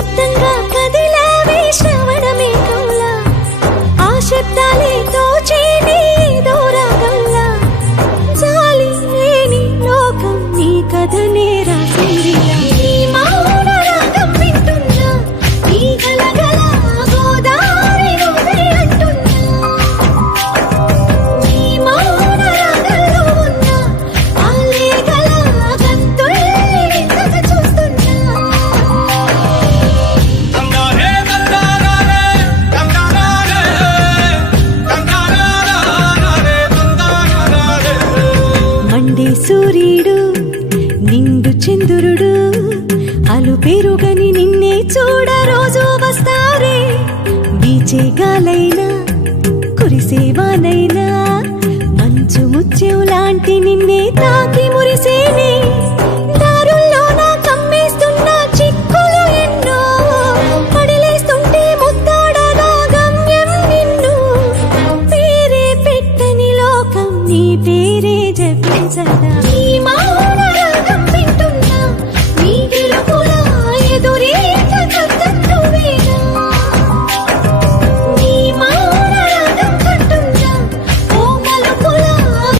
నిశ్శబ్దంగా కదిలావే శ్రవణమే కౌలా ఆ శబ్దాలే తోచేనే దూరాగల్లా జాలి లేని లోకం నీ కథనే రాసిందిలా నీ మౌన రాగం వింటున్నా నీ గలగల గోదారి నువ్వే అంటున్నా నీ మౌన రాగంలో ఉన్న ఆ లేఖల గంతుల్ని వింతగా చూస్తున్నా మండే సూర్యుడు నిండు చంద్రుడు అలు పెరుగని నిన్నే చూడ రోజు వస్తారే బీచే గాలైనా కురిసేవానైనా మంచు ముత్యం లాంటి నిన్నే తాకి మురిసేనే దారుల్లో నా కమ్మేస్తున్న చిక్కులు ఎన్నో పడిలేస్తుంటే ముద్దాడగా గమ్యం నిన్ను పేరే పెట్టని లోకం నీ పేరే జపించదా